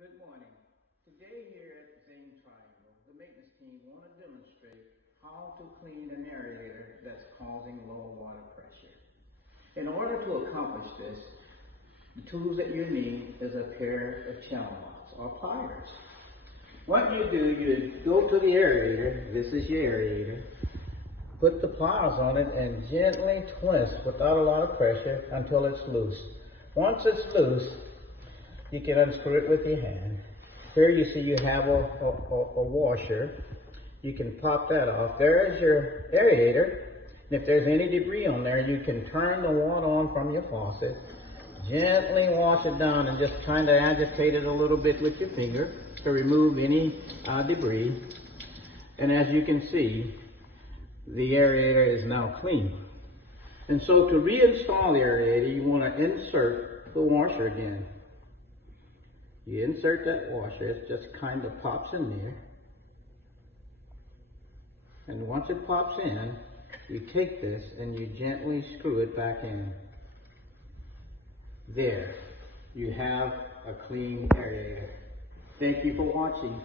Good morning. Today here at Zane Triangle, the maintenance team want to demonstrate how to clean an aerator that's causing low water pressure. In order to accomplish this, the tools that you need is a pair of channel locks or pliers. What you do, you go to the aerator, this is your aerator, put the pliers on it and gently twist without a lot of pressure until it's loose. Once it's loose, you can unscrew it with your hand. Here you see you have a washer. You can pop that off. There is your aerator. And if there's any debris on there, you can turn the water on from your faucet, gently wash it down and just kind of agitate it a little bit with your finger to remove any debris. And as you can see, the aerator is now clean. And so to reinstall the aerator, you want to insert the washer again. You insert that washer, it just kind of pops in there. And once it pops in, you take this and you gently screw it back in. There, you have a clean aerator. Thank you for watching.